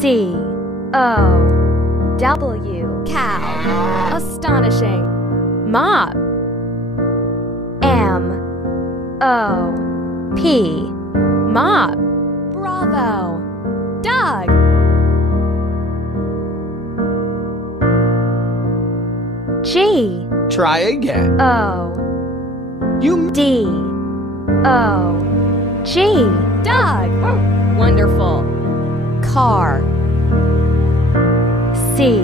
C O W Cow. Astonishing. Mop. M O P Mop. Bravo. Dog. G Try again. O You D O G Dog. Wonderful. Car. C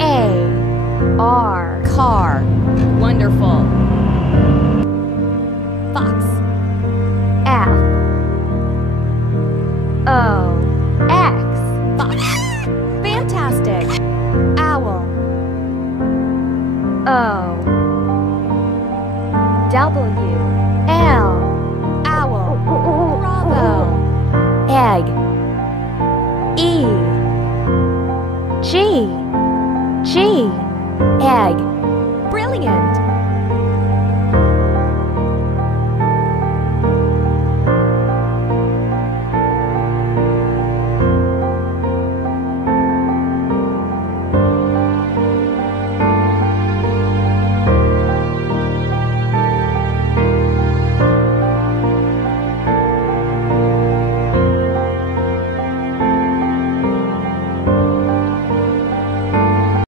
A R Car. Wonderful. Fox. F O X Fox. Fantastic. Owl. O W L Owl. Bravo. Egg E G Egg Brilliant.